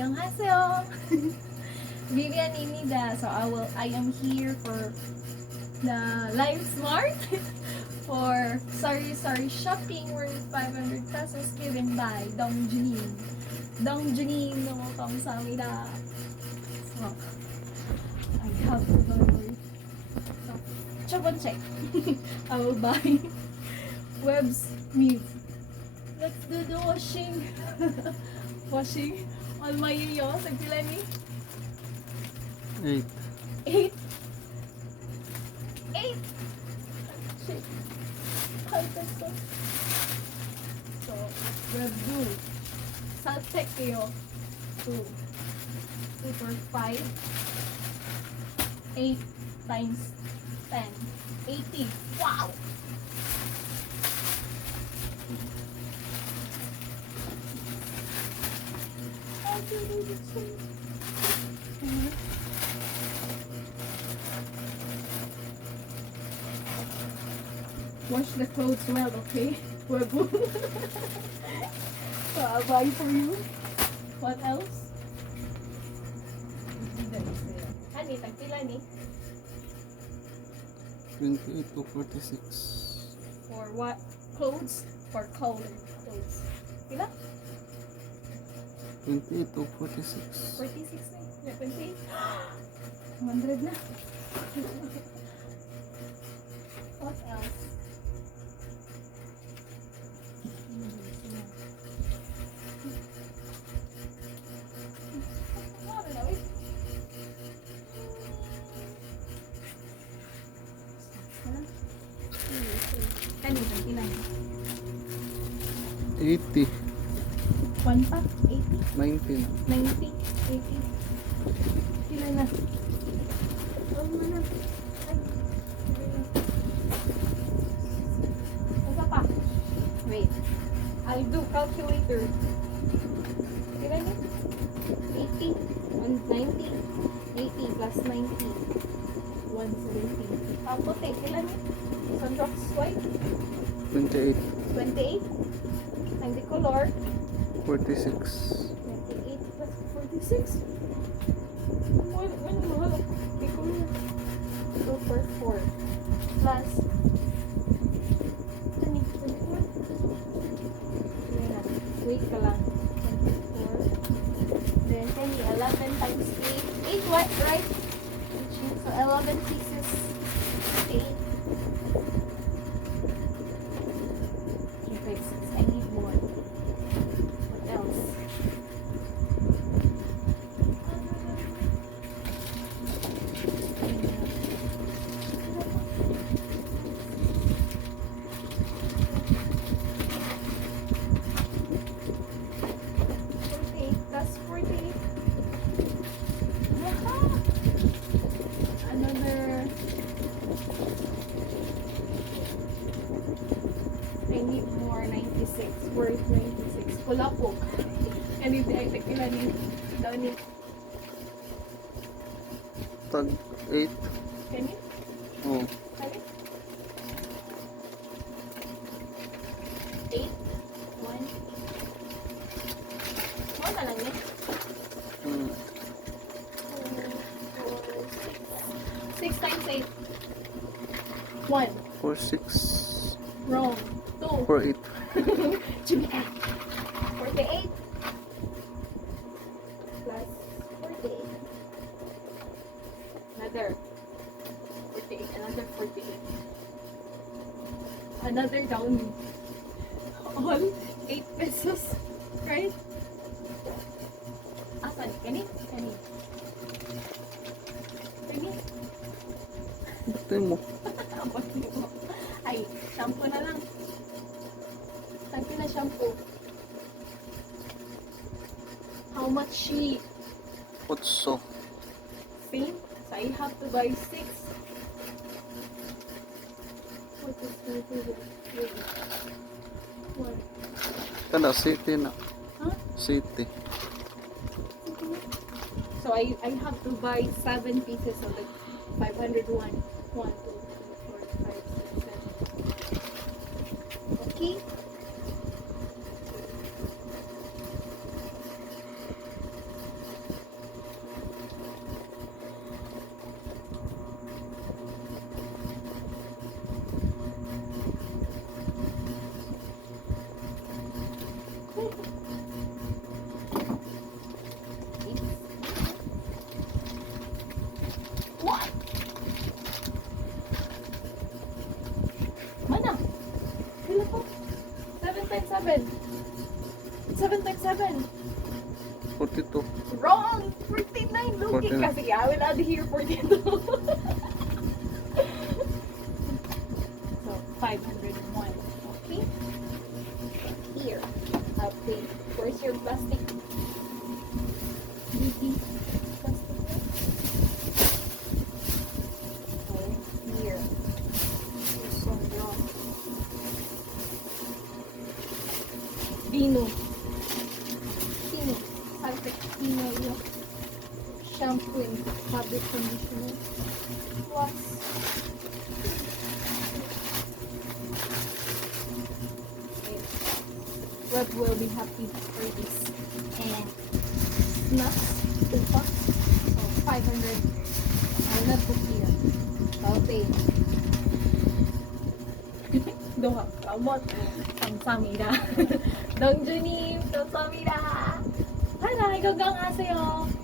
안녕하세요. Vivian Inida. So I am here for the Live Smart for sorry shopping worth 500 pesos given by Dong Junin. Dong Junin no 감사합니다. So I have to buy. So 첫 번째, I will buy Webs Meat. Let's do the washing. Washing on my yo. Sagpila ni? 8. 8. 8. Shit. Pesos. So, Web do. Saltec kayo. 2. 2 for 5. 8 times 10. 80. Wow! Wash the clothes well, okay? We're good. So I'll buy for you. What else? Ani, tagpila ni? 28 to 46. For what? Clothes? For colored clothes. Pila? 28 to 46. 46 na. Yeah, 28. 100 na. What else? Kanina, ilan? 80. 1 pack? 80? 19. 90? 80? Ilan na? Huwag mo na. Ay, sige na. Isa pa. Wait. I'll do calculator. Ilan na? 80? 190? 80 plus 90. 170. Ang puti, ilan na? Sandrox white? 28. 28? Ang di color? 46. 28 plus 46? When mahal? Di color. 2 for 4. Plus ano? 24? Wait ka lang. 24. Then 11 times 8. 8 what, right? So 11 pieces. 8. 3, 5, 6. I need more. What else? That's 48. Another. I need more 96. Worth 96. Wala po. And if I take ilan ni Donnie. Tag 8. Kani? Oh. Kani? 8? 1? Ano na lang ni? 6 times 8. 1. 4, 6. Wrong. 2. 4, 8. Jimmy. 48. Plus 48. Another 48. Another 48. Another down. All 8 pesos. Right? Asan? Kani? Kani? Kani? Ito mo. Abot mo. Ay, shampoo na lang. Tagpi na shampoo. How much she? 8. Same? So I have to buy 6. What is that? What? Kada city na. Huh? City. So I have to buy 7 pieces of the 501. 1, 2, 3, 4, 5, 6, 7. Okay? Okay. 7. 7 times 7. 42. Wrong! 49, Loki. 49. Kasi I will add here 42. So, 501. Okay? Here. Update. Where's your plastic? Beauty. Plastic. So, here. Here's some wrong. Dino. Dino. Dino yung shampoo and fabric conditioner. Plus, okay. Rod will be happy for this. And snacks, 2 packs. So, 500. I will not put here. Okay. Doha. Kamot. 감사합니다. 덩주님, 감사합니다. 하나, 건강하세요.